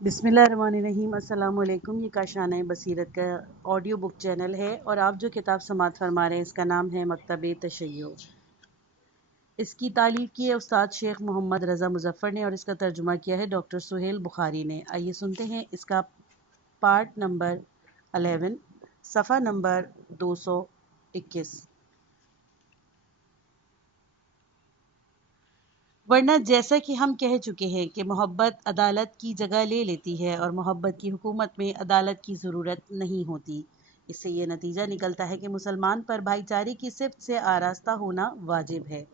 بسم اللہ الرحمن الرحیم۔ السلام علیکم۔ یہ کاشانہ بصیرت کا آڈیو بک چینل ہے اور آپ جو کتاب سماعت فرما رہے ہیں اس کا نام ہے مکتب تشیع۔ اس کی تالیف کی ہے استاد شیخ محمد رضا مظفر نے اور اس کا ترجمہ کیا ہے ڈاکٹر سہیل بخاری نے۔ آئیے سنتے ہیں اس کا پارٹ نمبر 11، صفحہ نمبر 221۔ ورنہ جیسا کہ ہم کہہ چکے ہیں کہ محبت عدالت کی جگہ لے لیتی ہے اور محبت کی حکومت میں عدالت کی ضرورت نہیں ہوتی۔ اس سے یہ نتیجہ نکلتا ہے کہ مسلمان پر بھائی چارے کی صفت سے آراستہ ہونا واجب ہے۔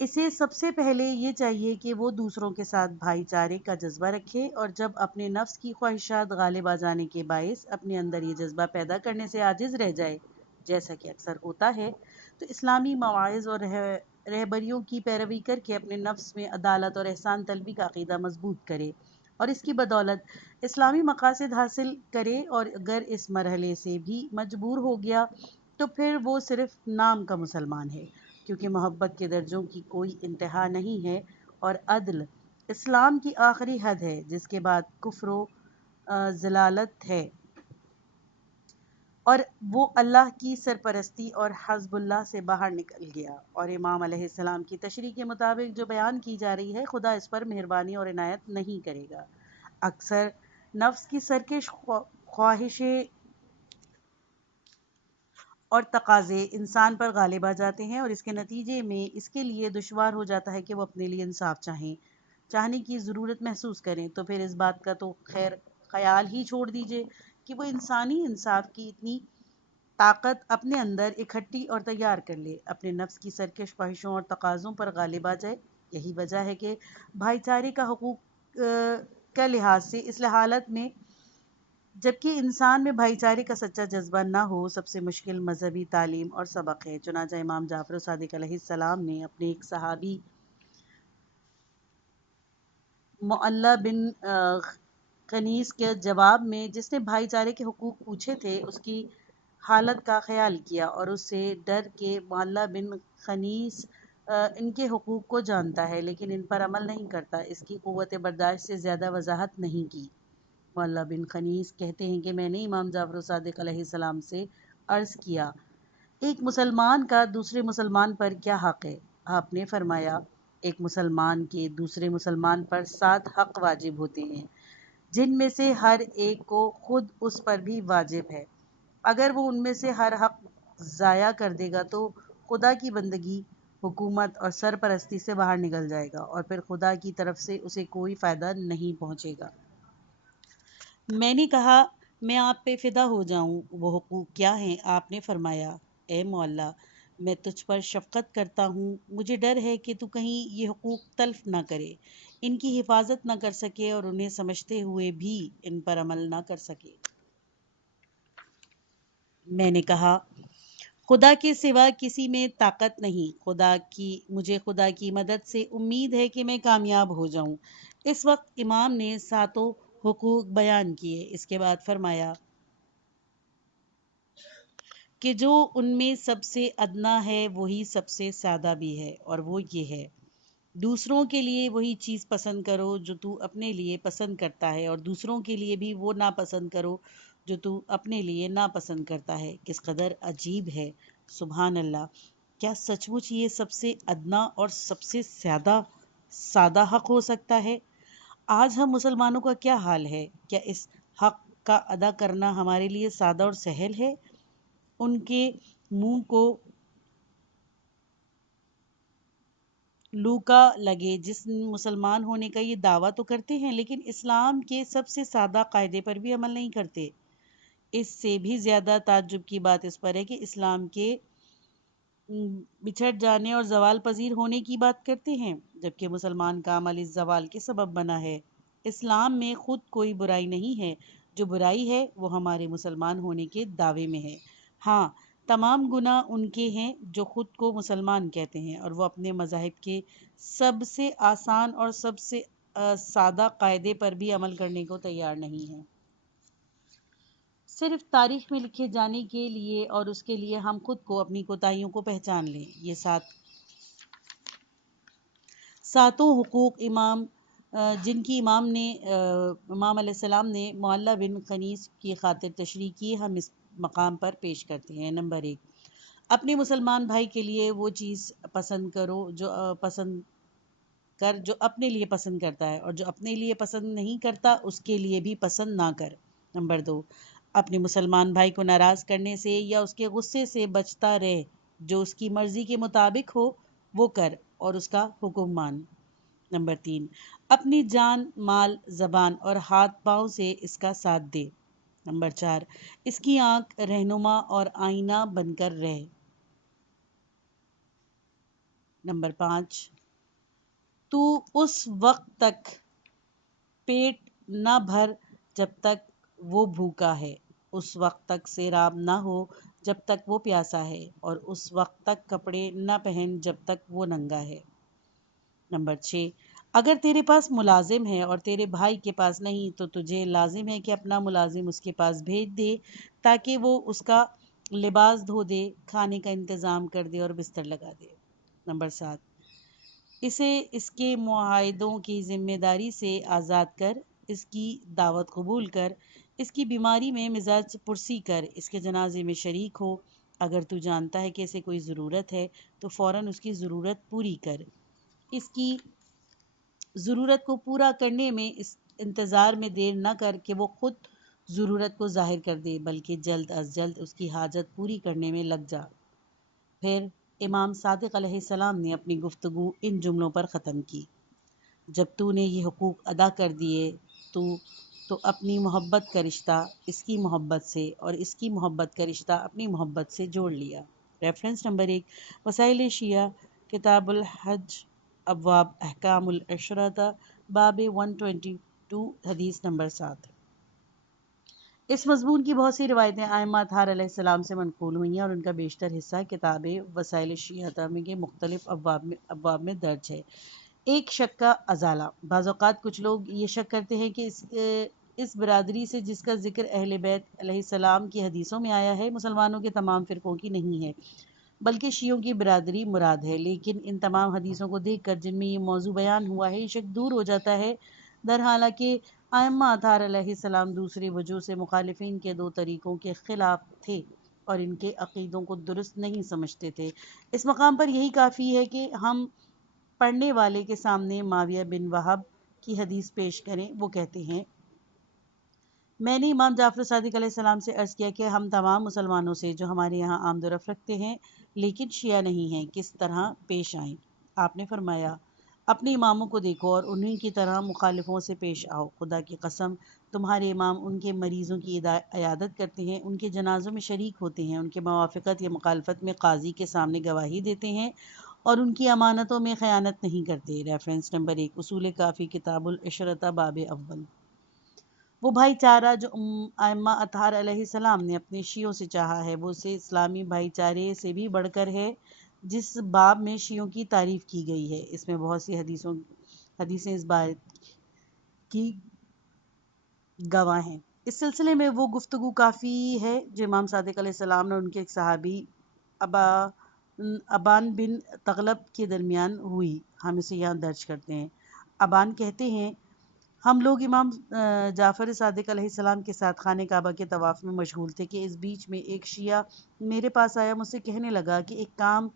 اسے سب سے پہلے یہ چاہیے کہ وہ دوسروں کے ساتھ بھائی چارے کا جذبہ رکھے اور جب اپنے نفس کی خواہشات غالب آ جانے کے باعث اپنے اندر یہ جذبہ پیدا کرنے سے عاجز رہ جائے، جیسا کہ اکثر ہوتا ہے، تو اسلامی مواعظ اور رہبریوں کی پیروی کر کے اپنے نفس میں عدالت اور احسان طلبی کا عقیدہ مضبوط کرے اور اس کی بدولت اسلامی مقاصد حاصل کرے، اور اگر اس مرحلے سے بھی مجبور ہو گیا تو پھر وہ صرف نام کا مسلمان ہے، کیونکہ محبت کے درجوں کی کوئی انتہا نہیں ہے اور عدل اسلام کی آخری حد ہے جس کے بعد کفر و ضلالت ہے، اور وہ اللہ کی سرپرستی اور حزب اللہ سے باہر نکل گیا۔ اور امام علیہ السلام کی تشریح کے مطابق جو بیان کی جا رہی ہے، خدا اس پر مہربانی اور عنایت نہیں کرے گا۔ اکثر نفس کی سرکش خواہشیں اور تقاضے انسان پر غالب آ جاتے ہیں اور اس کے نتیجے میں اس کے لیے دشوار ہو جاتا ہے کہ وہ اپنے لیے انصاف چاہنے کی ضرورت محسوس کریں، تو پھر اس بات کا تو خیر خیال ہی چھوڑ دیجئے کہ وہ انسانی انصاف کی اتنی طاقت اپنے اندر اکٹھی اور تیار کر لے، اپنے نفس کی سرکش خواہشوں اور تقاضوں پر غالب آ جائے۔ یہی وجہ ہے کہ بھائی چارے کا حقوق کا لحاظ سے اس حالت میں جبکہ انسان میں بھائی چارے کا سچا جذبہ نہ ہو، سب سے مشکل مذہبی تعلیم اور سبق ہے۔ چنانچہ امام جعفر صادق علیہ السلام نے اپنے ایک صحابی معلّہ بن خنیس کے جواب میں، جس نے بھائی چارے کے حقوق پوچھے تھے، اس کی حالت کا خیال کیا اور اس سے ڈر کہ معلّہ بن خنیس ان کے حقوق کو جانتا ہے لیکن ان پر عمل نہیں کرتا، اس کی قوت برداشت سے زیادہ وضاحت نہیں کی۔ معلّہ بن خنیس کہتے ہیں کہ میں نے امام جعفر صادق علیہ السلام سے عرض کیا، ایک مسلمان کا دوسرے مسلمان پر کیا حق ہے؟ آپ نے فرمایا، ایک مسلمان کے دوسرے مسلمان پر 7 حق واجب ہوتے ہیں، جن میں سے ہر ایک کو خود اس پر بھی واجب ہے۔ اگر وہ ان میں سے ہر حق ضائع کر دے گا تو خدا کی بندگی، حکومت اور سرپرستی سے باہر نکل جائے گا اور پھر خدا کی طرف سے اسے کوئی فائدہ نہیں پہنچے گا۔ میں نے کہا، میں آپ پہ فدا ہو جاؤں، وہ حقوق کیا ہیں؟ آپ نے فرمایا، اے مولا، میں تجھ پر شفقت کرتا ہوں، مجھے ڈر ہے کہ تو کہیں یہ حقوق تلف نہ کرے، ان کی حفاظت نہ کر سکے اور انہیں سمجھتے ہوئے بھی ان پر عمل نہ کر سکے۔ میں نے کہا، خدا کے سوا کسی میں طاقت نہیں، مجھے خدا کی مدد سے امید ہے کہ میں کامیاب ہو جاؤں۔ اس وقت امام نے 7 حقوق بیان کیے، اس کے بعد فرمایا کہ جو ان میں سب سے ادنا ہے وہی سب سے سادہ بھی ہے، اور وہ یہ ہے، دوسروں کے لیے وہی چیز پسند کرو جو تو اپنے لیے پسند کرتا ہے، اور دوسروں کے لیے بھی وہ ناپسند کرو جو تو اپنے لیے ناپسند کرتا ہے۔ کس قدر عجیب ہے، سبحان اللہ! کیا سچ مچ یہ سب سے ادنا اور سب سے سادہ حق ہو سکتا ہے؟ آج ہم مسلمانوں کا کیا حال ہے؟ کیا اس حق کا ادا کرنا ہمارے لیے سادہ اور سہل ہے؟ ان کے منہ کو لوکا لگے جس مسلمان ہونے کا یہ دعویٰ تو کرتے ہیں لیکن اسلام کے سب سے سادہ قاعدے پر بھی عمل نہیں کرتے۔ اس سے بھی زیادہ تعجب کی بات اس پر ہے کہ اسلام کے بچھڑ جانے اور زوال پذیر ہونے کی بات کرتے ہیں، جبکہ مسلمان کا عمل اس زوال کے سبب بنا ہے۔ اسلام میں خود کوئی برائی نہیں ہے، جو برائی ہے وہ ہمارے مسلمان ہونے کے دعوے میں ہے۔ ہاں، تمام گناہ ان کے ہیں جو خود کو مسلمان کہتے ہیں اور وہ اپنے مذاہب کے سب سے آسان اور سب سے سادہ قاعدے پر بھی عمل کرنے کو تیار نہیں ہیں۔ صرف تاریخ میں لکھے جانے کے لیے اور اس کے لیے ہم خود کو اپنی کوتاہیوں کو پہچان لیں۔ یہ 7 حقوق امام جن کی امام علیہ السلام نے معلّہ بن قنیس کی خاطر تشریح کی، ہم اس مقام پر پیش کرتے ہیں۔ نمبر 1، اپنے مسلمان بھائی کے لیے وہ چیز پسند کرو جو اپنے لیے پسند کرتا ہے، اور جو اپنے لیے پسند نہیں کرتا اس کے لیے بھی پسند نہ کر۔ نمبر 2، اپنے مسلمان بھائی کو ناراض کرنے سے یا اس کے غصے سے بچتا رہ، جو اس کی مرضی کے مطابق ہو وہ کر اور اس کا حکم مان۔ نمبر 3، اپنی جان، مال، زبان اور ہاتھ پاؤں سے اس کا ساتھ دے۔ نمبر 4، اس کی آنکھ، رہنما اور آئینہ بن کر رہ۔ نمبر 5، تو اس وقت تک پیٹ نہ بھر جب تک وہ بھوکا ہے، اس وقت تک سیراب نہ ہو جب تک وہ پیاسا ہے، اور اس وقت تک کپڑے نہ پہن جب تک وہ ننگا ہے۔ نمبر 6، اگر تیرے پاس ملازم ہے اور تیرے بھائی کے پاس نہیں تو تجھے لازم ہے کہ اپنا ملازم اس کے پاس بھیج دے تاکہ وہ اس کا لباس دھو دے، کھانے کا انتظام کر دے اور بستر لگا دے۔ نمبر 7، اسے اس کے معاہدوں کی ذمہ داری سے آزاد کر، اس کی دعوت قبول کر، اس کی بیماری میں مزاج پرسی کر، اس کے جنازے میں شریک ہو۔ اگر تو جانتا ہے کہ اسے کوئی ضرورت ہے تو فوراً اس کی ضرورت پوری کر۔ اس کی ضرورت کو پورا کرنے میں اس انتظار میں دیر نہ کر کہ وہ خود ضرورت کو ظاہر کر دے، بلکہ جلد از جلد اس کی حاجت پوری کرنے میں لگ جا۔ پھر امام صادق علیہ السلام نے اپنی گفتگو ان جملوں پر ختم کی: جب تو نے یہ حقوق ادا کر دیے تو اپنی محبت کا رشتہ اس کی محبت سے اور اس کی محبت کا رشتہ اپنی محبت سے جوڑ لیا۔ ریفرنس نمبر 1، وسائل شیعہ، کتاب الحج، ابواب احکام العشرہ، باب 122، حدیث نمبر 7۔ اس مضمون کی بہت سی روایتیں ائمہ اطہار علیہ السلام سے منقول ہوئی ہیں اور ان کا بیشتر حصہ کتاب وسائل شیعہ کے مختلف ابواب میں درج ہے۔ ایک شک کا ازالہ: بعض اوقات کچھ لوگ یہ شک کرتے ہیں کہ اس برادری سے جس کا ذکر اہل بیت علیہ السلام کی حدیثوں میں آیا ہے مسلمانوں کے تمام فرقوں کی نہیں ہے، بلکہ شیعوں کی برادری مراد ہے۔ لیکن ان تمام حدیثوں کو دیکھ کر جن میں یہ موضوع بیان ہوا ہے، یہ شک دور ہو جاتا ہے۔ حالانکہ ائمہ اطہار علیہ السلام دوسرے وجوہ سے مخالفین کے دو طریقوں کے خلاف تھے اور ان کے عقیدوں کو درست نہیں سمجھتے تھے۔ اس مقام پر یہی کافی ہے کہ ہم پڑھنے والے کے سامنے معاویہ بن وہب کی حدیث پیش کریں۔ وہ کہتے ہیں: میں نے امام جعفر صادق علیہ السلام سے عرض کیا کہ ہم تمام مسلمانوں سے جو ہمارے یہاں آمد و رفت رکھتے ہیں لیکن شیعہ نہیں ہیں، کس طرح پیش آئیں؟ آپ نے فرمایا: اپنے اماموں کو دیکھو اور انہی کی طرح مخالفوں سے پیش آؤ۔ خدا کی قسم، تمہارے امام ان کے مریضوں کی عیادت کرتے ہیں، ان کے جنازوں میں شریک ہوتے ہیں، ان کے موافقت یا مخالفت میں قاضی کے سامنے گواہی دیتے ہیں اور ان کی امانتوں میں خیانت نہیں کرتے۔ ریفرنس نمبر 1، اصول کافی، کتاب العشرہ، باب اول۔ وہ بھائی چارہ جو ائمہ اطہار علیہ السلام نے اپنے شیعوں سے چاہا ہے، وہ اسے اسلامی بھائی چارے سے بھی بڑھ کر ہے جس باب میں شیعوں کی تعریف کی گئی ہے۔ اس میں بہت سی حدیثیں اس بات کی گواہ ہیں۔ اس سلسلے میں وہ گفتگو کافی ہے جو امام صادق علیہ السلام اور ان کے ایک صحابی ابان بن تغلب کے درمیان ہوئی، ہم اسے یہاں درج کرتے ہیں۔ ابان کہتے ہیں: ہم لوگ امام جعفر صادق علیہ السلام کے ساتھ خانہ کعبہ کے طواف میں مشغول تھے کہ اس بیچ میں ایک شیعہ میرے پاس آیا، مجھ سے کہنے لگا کہ ایک کام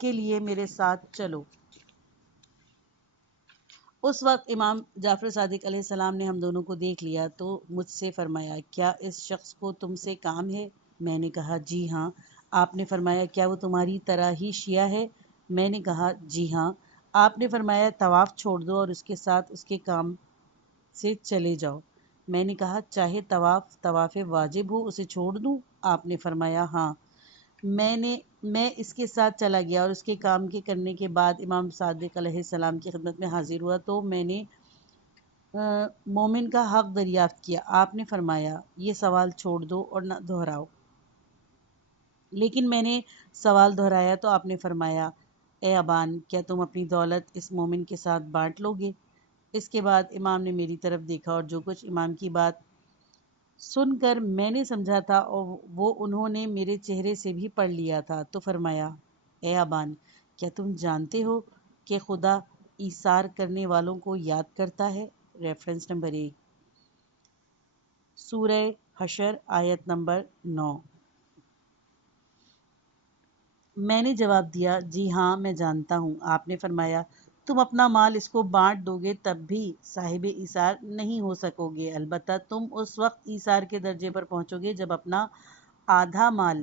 کے لیے میرے ساتھ چلو۔ اس وقت امام جعفر صادق علیہ السلام نے ہم دونوں کو دیکھ لیا تو مجھ سے فرمایا: کیا اس شخص کو تم سے کام ہے؟ میں نے کہا: جی ہاں۔ آپ نے فرمایا: کیا وہ تمہاری طرح ہی شیعہ ہے؟ میں نے کہا: جی ہاں۔ آپ نے فرمایا: طواف چھوڑ دو اور اس کے ساتھ اس کے کام سے چلے جاؤ۔ میں نے کہا: چاہے طواف واجب ہو اسے چھوڑ دوں؟ آپ نے فرمایا: ہاں۔ میں اس کے ساتھ چلا گیا اور اس کے کام کے کرنے کے بعد امام صادق علیہ السلام کی خدمت میں حاضر ہوا تو میں نے مومن کا حق دریافت کیا۔ آپ نے فرمایا: یہ سوال چھوڑ دو اور نہ دہراؤ۔ لیکن میں نے سوال دہرایا تو آپ نے فرمایا: اے ابان، کیا تم اپنی دولت اس مومن کے ساتھ بانٹ لو گے؟ اس کے بعد امام نے میری طرف دیکھا اور جو کچھ امام کی بات سن کر میں نے سمجھا تھا وہ انہوں نے میرے چہرے سے بھی پڑھ لیا تھا، تو فرمایا: اے ابان، کیا تم جانتے ہو کہ خدا ایثار کرنے والوں کو یاد کرتا ہے؟ ریفرنس نمبر 1 سورہ حشر آیت نمبر 9۔ میں نے جواب دیا جی ہاں میں جانتا ہوں۔ آپ نے فرمایا تم اپنا مال اس کو بانٹ دو گے تب بھی صاحب ایثار نہیں ہو سکو گے، البتہ تم اس وقت ایثار کے درجے پر پہنچو گے جب اپنا آدھا مال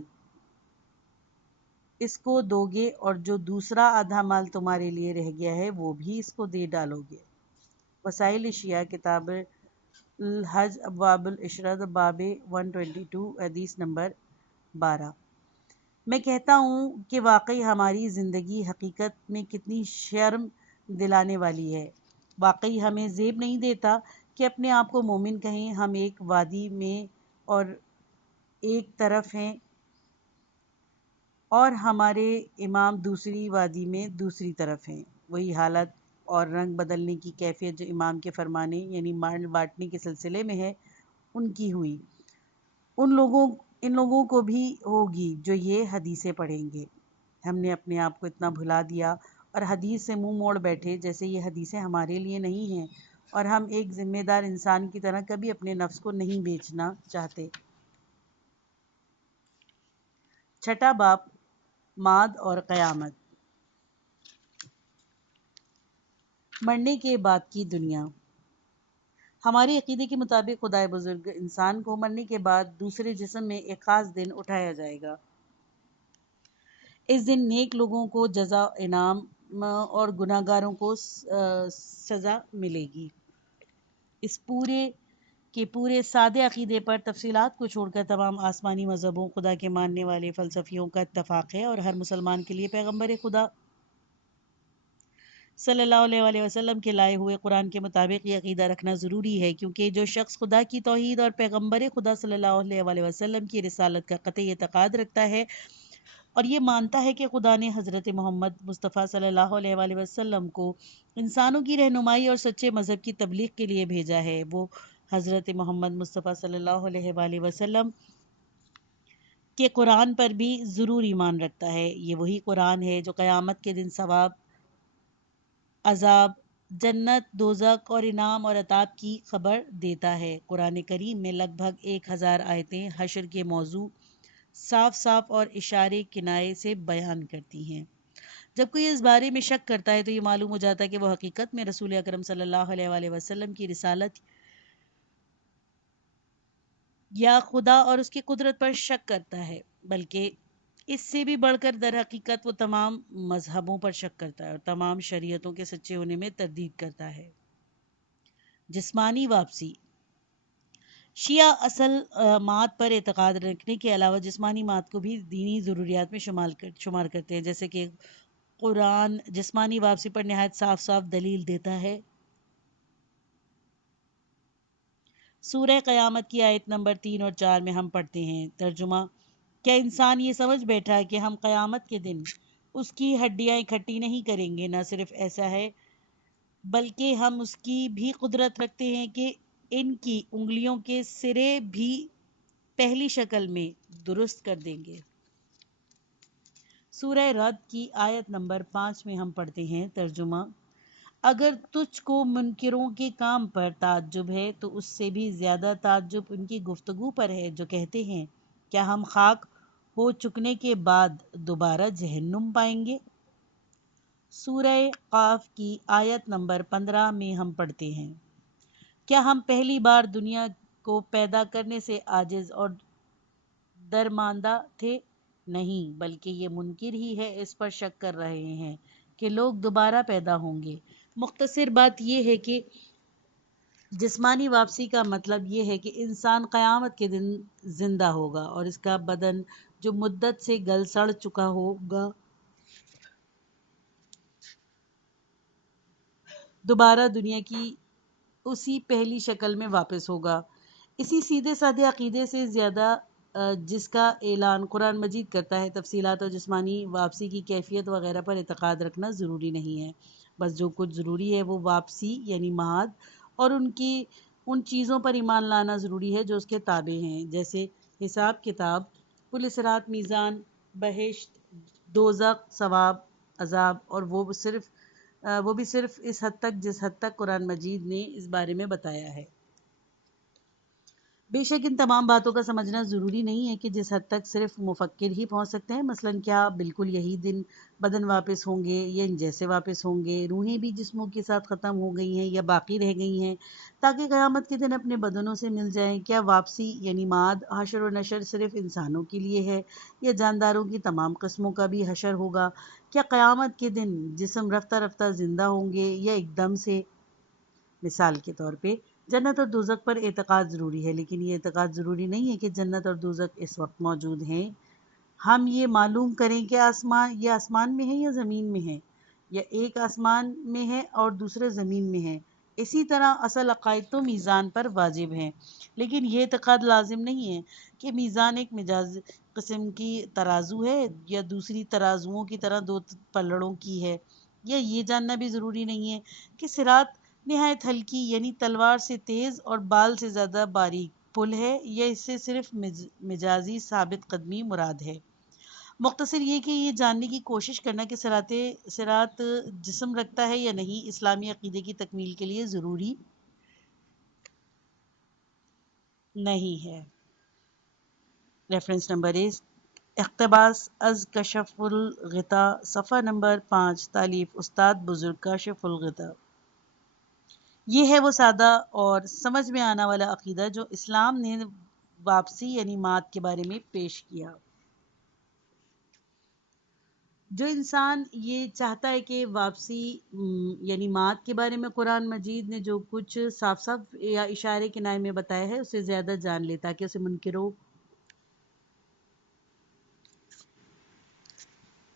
اس کو دو گے اور جو دوسرا آدھا مال تمہارے لیے رہ گیا ہے وہ بھی اس کو دے ڈالو گے۔ وسائل اشیاء کتاب الحج ابواب العشرت باب 122 حدیث نمبر 12۔ میں کہتا ہوں کہ واقعی ہماری زندگی حقیقت میں کتنی شرم دلانے والی ہے۔ واقعی ہمیں زیب نہیں دیتا کہ اپنے آپ کو مومن کہیں۔ ہم ایک وادی میں اور ایک طرف ہیں اور ہمارے امام دوسری وادی میں دوسری طرف ہیں۔ وہی حالت اور رنگ بدلنے کی کیفیت جو امام کے فرمانے یعنی مال بانٹنے کے سلسلے میں ہے ان کی ہوئی، ان لوگوں کو بھی ہوگی جو یہ حدیثیں پڑھیں گے۔ ہم نے اپنے آپ کو اتنا بھلا دیا اور حدیث سے منہ موڑ بیٹھے جیسے یہ حدیثیں ہمارے لیے نہیں ہیں، اور ہم ایک ذمہ دار انسان کی طرح کبھی اپنے نفس کو نہیں بیچنا چاہتے۔ چھٹا باب معاد اور قیامت۔ مرنے کے بعد کی دنیا۔ ہمارے عقیدے کے مطابق خدائے بزرگ انسان کو مرنے کے بعد دوسرے جسم میں ایک خاص دن اٹھایا جائے گا۔ اس دن نیک لوگوں کو جزا انعام اور گناہ گاروں کو سزا ملے گی۔ اس پورے سادے عقیدے پر تفصیلات کو چھوڑ کر تمام آسمانی مذہبوں، خدا کے ماننے والے فلسفیوں کا اتفاق ہے اور ہر مسلمان کے لیے پیغمبر خدا صلی اللہ علیہ وسلم کے لائے ہوئے قرآن کے مطابق یہ عقیدہ رکھنا ضروری ہے، کیونکہ جو شخص خدا کی توحید اور پیغمبر خدا صلی اللہ علیہ وسلم کی رسالت کا قطعی اعتقاد رکھتا ہے اور یہ مانتا ہے کہ خدا نے حضرت محمد مصطفیٰ صلی اللہ علیہ وسلم کو انسانوں کی رہنمائی اور سچے مذہب کی تبلیغ کے لیے بھیجا ہے، وہ حضرت محمد مصطفیٰ صلی اللہ علیہ وسلم کے قرآن پر بھی ضرور ایمان رکھتا ہے۔ یہ وہی قرآن ہے جو قیامت کے دن ثواب، عذاب، جنت، دوزخ اور انعام اور عطاب کی خبر دیتا ہے۔ قرآن کریم میں لگ بھگ 1000 آیتیں حشر کے موضوع صاف صاف اور اشارے کنائے سے بیان کرتی ہیں۔ جب کوئی اس بارے میں شک کرتا ہے تو یہ معلوم ہو جاتا ہے کہ وہ حقیقت میں رسول اکرم صلی اللہ علیہ وسلم کی رسالت یا خدا اور اس کی قدرت پر شک کرتا ہے، بلکہ اس سے بھی بڑھ کر در حقیقت وہ تمام مذہبوں پر شک کرتا ہے اور تمام شریعتوں کے سچے ہونے میں تردید کرتا ہے۔ جسمانی واپسی۔ شیعہ اصل مات پر اعتقاد رکھنے کے علاوہ جسمانی مات کو بھی دینی ضروریات میں شمار کرتے ہیں، جیسے کہ قرآن جسمانی واپسی پر نہایت صاف صاف دلیل دیتا ہے۔ سورہ قیامت کی آیت نمبر 3 اور 4 میں ہم پڑھتے ہیں، ترجمہ: کیا انسان یہ سمجھ بیٹھا ہے کہ ہم قیامت کے دن اس کی ہڈیاں اکٹھی نہیں کریں گے؟ نہ صرف ایسا ہے بلکہ ہم اس کی بھی قدرت رکھتے ہیں کہ ان کی انگلیوں کے سرے بھی پہلی شکل میں درست کر دیں گے۔ سورہ رعد کی آیت نمبر 5 میں ہم پڑھتے ہیں، ترجمہ: اگر تجھ کو منکروں کے کام پر تعجب ہے تو اس سے بھی زیادہ تعجب ان کی گفتگو پر ہے جو کہتے ہیں کیا ہم خاک ہو چکنے کے بعد دوبارہ جہنم پائیں گے؟ سورہ قاف کی آیت نمبر 15 میں ہم پڑھتے ہیں، کیا ہم پہلی بار دنیا کو پیدا کرنے سے عاجز اور درماندہ تھے؟ نہیں، بلکہ یہ منکر ہی ہے اس پر شک کر رہے ہیں کہ لوگ دوبارہ پیدا ہوں گے۔ مختصر بات یہ ہے کہ جسمانی واپسی کا مطلب یہ ہے کہ انسان قیامت کے دن زندہ ہوگا اور اس کا بدن جو مدت سے گل سڑ چکا ہوگا دوبارہ دنیا کی اسی پہلی شکل میں واپس ہوگا۔ اسی سیدھے سادے عقیدے سے زیادہ جس کا اعلان قرآن مجید کرتا ہے، تفصیلات اور جسمانی واپسی کی کیفیت وغیرہ پر اعتقاد رکھنا ضروری نہیں ہے۔ بس جو کچھ ضروری ہے وہ واپسی یعنی معاد اور ان چیزوں پر ایمان لانا ضروری ہے جو اس کے تابع ہیں، جیسے حساب کتاب، پل صراط، میزان، بہشت، دوزخ، ثواب، عذاب، اور وہ صرف وہ بھی صرف اس حد تک جس حد تک قرآن مجید نے اس بارے میں بتایا ہے۔ بے شک ان تمام باتوں کا سمجھنا ضروری نہیں ہے کہ جس حد تک صرف مفکر ہی پہنچ سکتے ہیں۔ مثلاً کیا بالکل یہی دن بدن واپس ہوں گے یا ان جیسے واپس ہوں گے؟ روحیں بھی جسموں کے ساتھ ختم ہو گئی ہیں یا باقی رہ گئی ہیں تاکہ قیامت کے دن اپنے بدنوں سے مل جائیں؟ کیا واپسی یعنی معاد، حشر و نشر صرف انسانوں کے لیے ہے یا جانداروں کی تمام قسموں کا بھی حشر ہوگا؟ کیا قیامت کے دن جسم رفتہ رفتہ زندہ ہوں گے یا ایک دم سے؟ مثال کے طور پہ جنت اور دوزخ پر اعتقاد ضروری ہے، لیکن یہ اعتقاد ضروری نہیں ہے کہ جنت اور دوزخ اس وقت موجود ہیں۔ ہم یہ معلوم کریں کہ یہ آسمان میں ہے یا زمین میں ہے، یا ایک آسمان میں ہے اور دوسرے زمین میں ہے۔ اسی طرح اصل عقائد تو میزان پر واجب ہیں، لیکن یہ اعتقاد لازم نہیں ہے کہ میزان ایک مجاز قسم کی ترازو ہے یا دوسری ترازوؤں کی طرح دو پلڑوں کی ہے، یا یہ جاننا بھی ضروری نہیں ہے کہ صراط نہایت ہلکی یعنی تلوار سے تیز اور بال سے زیادہ باریک پل ہے، یا اس سے صرف مجازی ثابت قدمی مراد ہے۔ مختصر یہ کہ یہ جاننے کی کوشش کرنا کہ صراط جسم رکھتا ہے یا نہیں، اسلامی عقیدے کی تکمیل کے لیے ضروری نہیں ہے۔ ریفرنس نمبر is اقتباس از کشف الغطا، صفحہ نمبر 5، تالیف استاد بزرگ کاشف الغطا۔ یہ ہے وہ سادہ اور سمجھ میں آنا والا عقیدہ جو اسلام نے واپسی یعنی معاد کے بارے میں پیش کیا۔ جو انسان یہ چاہتا ہے کہ واپسی یعنی معاد کے بارے میں قرآن مجید نے جو کچھ صاف صاف یا اشارے کنائے میں بتایا ہے اسے زیادہ جان لے تاکہ اسے منکروں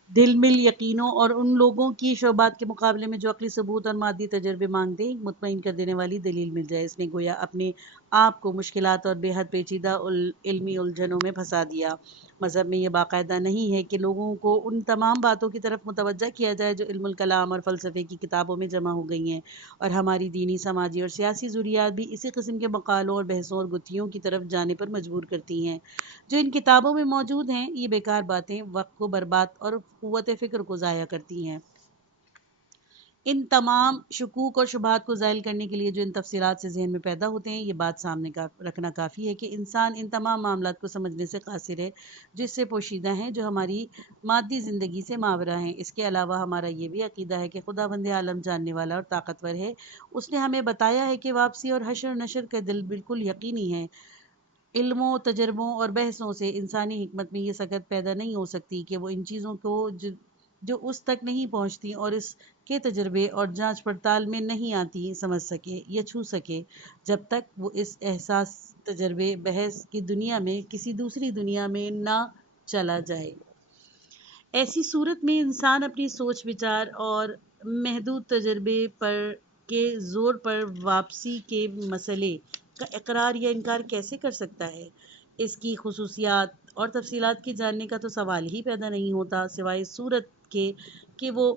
دل مل یقینوں اور ان لوگوں کی شعبات کے مقابلے میں جو عقلی ثبوت اور مادی تجربے مانگتے ہیں مطمئن کر دینے والی دلیل مل جائے۔ اس نے گویا اپنے آپ کو مشکلات اور بے حد پیچیدہ علمی الجھنوں میں پھنسا دیا۔ مذہب میں یہ باقاعدہ نہیں ہے کہ لوگوں کو ان تمام باتوں کی طرف متوجہ کیا جائے جو علم الکلام اور فلسفے کی کتابوں میں جمع ہو گئی ہیں، اور ہماری دینی، سماجی اور سیاسی ضروریات بھی اسی قسم کے مقالوں اور بحثوں اور گتھیوں کی طرف جانے پر مجبور کرتی ہیں جو ان کتابوں میں موجود ہیں۔ یہ بیکار باتیں وقت کو برباد اور قوت فکر کو ضائع کرتی ہیں۔ ان تمام شکوک اور شبہات کو زائل کرنے کے لیے جو ان تفصیلات سے ذہن میں پیدا ہوتے ہیں، یہ بات سامنے رکھنا کافی ہے کہ انسان ان تمام معاملات کو سمجھنے سے قاصر ہے جو اس سے پوشیدہ ہیں، جو ہماری مادی زندگی سے ماورا ہیں۔ اس کے علاوہ ہمارا یہ بھی عقیدہ ہے کہ خداوند عالم جاننے والا اور طاقتور ہے۔ اس نے ہمیں بتایا ہے کہ واپسی اور حشر و نشر کا دل بالکل یقینی ہے۔ علموں، تجربوں اور بحثوں سے انسانی حکمت میں یہ سکت پیدا نہیں ہو سکتی کہ وہ ان چیزوں کو جو اس تک نہیں پہنچتی اور اس کے تجربے اور جانچ پڑتال میں نہیں آتی سمجھ سکے یا چھو سکے، جب تک وہ اس احساس، تجربے، بحث کی دنیا میں کسی دوسری دنیا میں نہ چلا جائے۔ ایسی صورت میں انسان اپنی سوچ بچار اور محدود تجربے کے زور پر واپسی کے مسئلے کا اقرار یا انکار کیسے کر سکتا ہے؟ اس کی خصوصیات اور تفصیلات کے جاننے کا تو سوال ہی پیدا نہیں ہوتا، سوائے اس صورت کے کہ وہ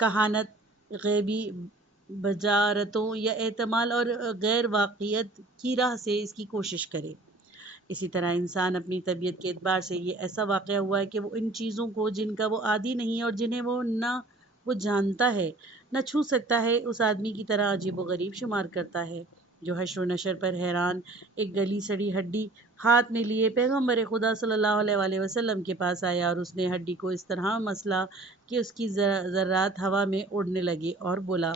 کہانت، غیبی بجارتوں یا احتمال اور غیر واقعیت کی راہ سے اس کی کوشش کرے۔ اسی طرح انسان اپنی طبیعت کے اعتبار سے یہ ایسا واقعہ ہوا ہے کہ وہ ان چیزوں کو جن کا وہ عادی نہیں اور جنہیں وہ جانتا ہے نہ چھو سکتا ہے، اس آدمی کی طرح عجیب و غریب شمار کرتا ہے جو حشر و نشر پر حیران ایک گلی سڑی ہڈی ہاتھ میں لیے پیغمبر خدا صلی اللہ علیہ وآلہ وسلم کے پاس آیا، اور اس نے ہڈی کو اس طرح مسلا کہ اس کی ذرات ہوا میں اڑنے لگے، اور بولا،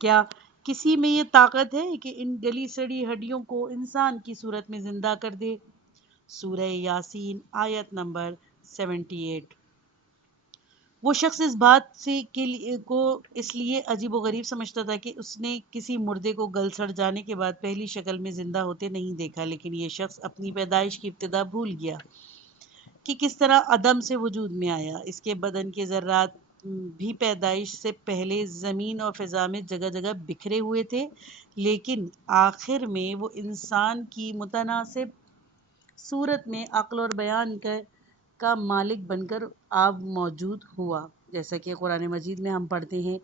کیا کسی میں یہ طاقت ہے کہ ان گلی سڑی ہڈیوں کو انسان کی صورت میں زندہ کر دے؟ سورہ یاسین آیت نمبر 78۔ وہ شخص اس بات کو اس لیے عجیب و غریب سمجھتا تھا کہ اس نے کسی مردے کو گل سڑ جانے کے بعد پہلی شکل میں زندہ ہوتے نہیں دیکھا، لیکن یہ شخص اپنی پیدائش کی ابتدا بھول گیا کہ کس طرح عدم سے وجود میں آیا۔ اس کے بدن کے ذرات بھی پیدائش سے پہلے زمین اور فضا میں جگہ جگہ بکھرے ہوئے تھے، لیکن آخر میں وہ انسان کی متناسب صورت میں عقل اور بیان کا مالک بن کر اب موجود ہوا، جیسا کہ قرآن مجید میں ہم پڑھتے ہیں،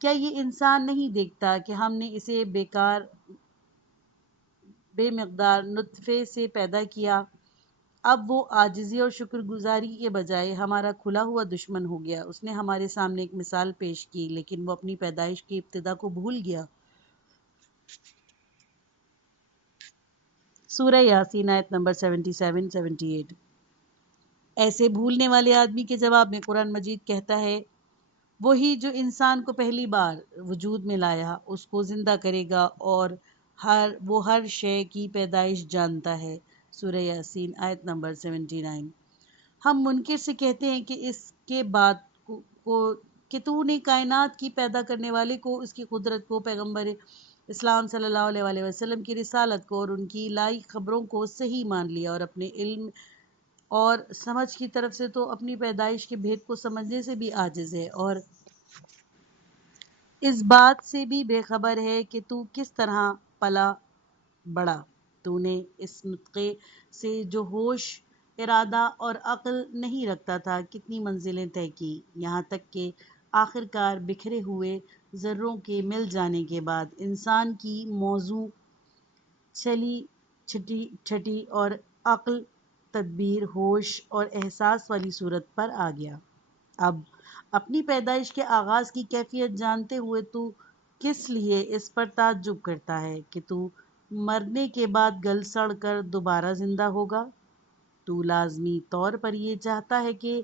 کیا یہ انسان نہیں دیکھتا کہ ہم نے اسے بے مقدار نطفے سے پیدا کیا، اب وہ عاجزی اور شکر گزاری کے بجائے ہمارا کھلا ہوا دشمن ہو گیا۔ اس نے ہمارے سامنے ایک مثال پیش کی لیکن وہ اپنی پیدائش کی ابتدا کو بھول گیا۔ سورہ یاسین آیت نمبر 77-78۔ ایسے بھولنے والے آدمی کے جواب میں قرآن مجید کہتا ہے، وہی جو انسان کو پہلی بار وجود میں لایا اس کو زندہ کرے گا اور وہ ہر شے کی پیدائش جانتا ہے۔ سورہ یاسین آیت نمبر 79۔ ہم منکر سے کہتے ہیں کہ اس کے بعد کہ تو نے کائنات کی پیدا کرنے والے کو، اس کی قدرت کو، پیغمبر اسلام صلی اللہ علیہ وسلم کی رسالت کو اور ان کی لائی خبروں کو صحیح مان لیا، اور اپنے علم اور سمجھ کی طرف سے تو اپنی پیدائش کے بھید کو سمجھنے سے بھی عاجز ہے، اور اس بات سے بھی بے خبر ہے کہ تو کس طرح پلا بڑا۔ تو نے اس نطفے سے جو ہوش، ارادہ اور عقل نہیں رکھتا تھا کتنی منزلیں طے کی، یہاں تک کہ آخر کار بکھرے ہوئے ذروں کے مل جانے کے بعد انسان کی موضوع چلی چھٹی اور عقل، تدبیر، ہوش اور احساس والی صورت پر آ گیا۔ اب اپنی پیدائش کے آغاز کی کیفیت جانتے ہوئے تو کس لیے اس پر تعجب کرتا ہے کہ تو مرنے کے بعد گل سڑ کر دوبارہ زندہ ہوگا؟ تو لازمی طور پر یہ چاہتا ہے کہ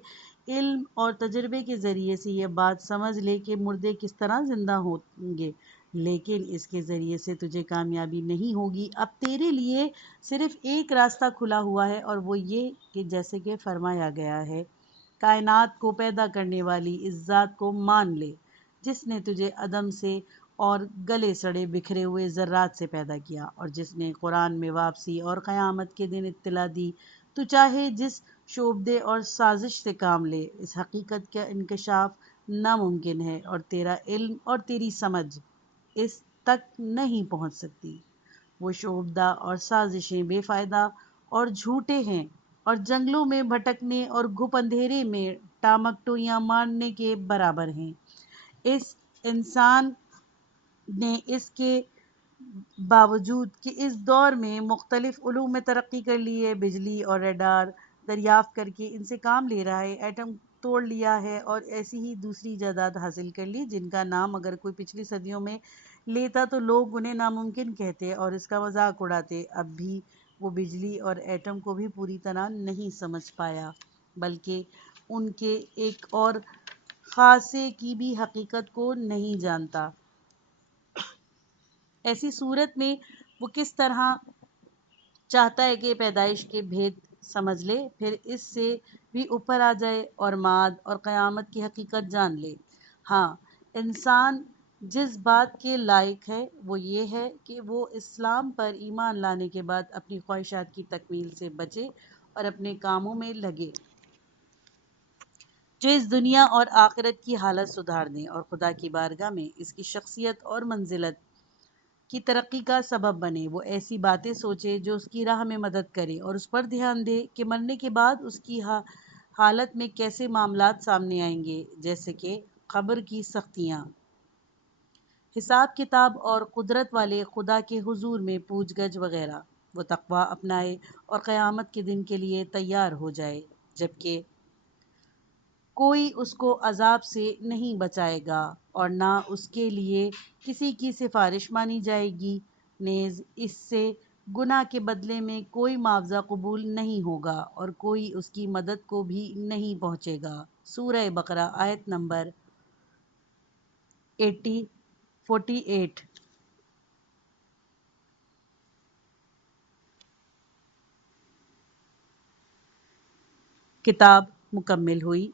علم اور تجربے کے ذریعے سے یہ بات سمجھ لے کہ مردے کس طرح زندہ ہوں گے، لیکن اس کے ذریعے سے تجھے کامیابی نہیں ہوگی۔ اب تیرے لیے صرف ایک راستہ کھلا ہوا ہے، اور وہ یہ کہ جیسے کہ فرمایا گیا ہے، کائنات کو پیدا کرنے والی اس ذات کو مان لے جس نے تجھے عدم سے اور گلے سڑے بکھرے ہوئے ذرات سے پیدا کیا، اور جس نے قرآن میں واپسی اور قیامت کے دن اطلاع دی۔ تو چاہے جس شعبدے اور سازش سے کام لے، اس حقیقت کا انکشاف ناممکن ہے، اور تیرا علم اور تیری سمجھ اس تک نہیں پہنچ سکتی۔ وہ شعبدہ اور سازشیں بے فائدہ اور جھوٹے ہیں، اور جنگلوں میں بھٹکنے اور گھپ اندھیرے میں ٹامکٹویاں مارنے کے برابر ہیں۔ اس انسان نے اس کے باوجود کہ اس دور میں مختلف علوم میں ترقی کر لی ہے، بجلی اور ریڈار دریافت کر کے ان سے کام لے رہا ہے، ایٹم توڑ لیا ہے، اور ایسی ہی دوسری ایجادات حاصل کر لی جن کا نام اگر کوئی پچھلی صدیوں میں لیتا تو لوگ انہیں ناممکن کہتے اور اس کا مذاق اڑاتے، اب بھی وہ بجلی اور ایٹم کو بھی پوری طرح نہیں سمجھ پایا، بلکہ ان کے ایک اور خاصے کی بھی حقیقت کو نہیں جانتا۔ ایسی صورت میں وہ کس طرح چاہتا ہے کہ پیدائش کے بھید سمجھ لے، پھر اس سے بھی اوپر آ جائے اور معاد اور قیامت کی حقیقت جان لے۔ ہاں، انسان جس بات کے لائق ہے وہ یہ ہے کہ وہ اسلام پر ایمان لانے کے بعد اپنی خواہشات کی تکمیل سے بچے اور اپنے کاموں میں لگے جو اس دنیا اور آخرت کی حالت سدھار دیں اور خدا کی بارگاہ میں اس کی شخصیت اور منزلت کی ترقی کا سبب بنے۔ وہ ایسی باتیں سوچے جو اس کی راہ میں مدد کرے، اور اس پر دھیان دے کہ مرنے کے بعد اس کی حالت میں کیسے معاملات سامنے آئیں گے، جیسے کہ قبر کی سختیاں، حساب کتاب اور قدرت والے خدا کے حضور میں پوچھ گچھ وغیرہ۔ وہ تقویٰ اپنائے اور قیامت کے دن کے لیے تیار ہو جائے جبکہ کوئی اس کو عذاب سے نہیں بچائے گا اور نہ اس کے لیے کسی کی سفارش مانی جائے گی، نیز اس سے گناہ کے بدلے میں کوئی معاوضہ قبول نہیں ہوگا اور کوئی اس کی مدد کو بھی نہیں پہنچے گا۔ سورہ بقرہ آیت نمبر 48۔ کتاب مکمل ہوئی۔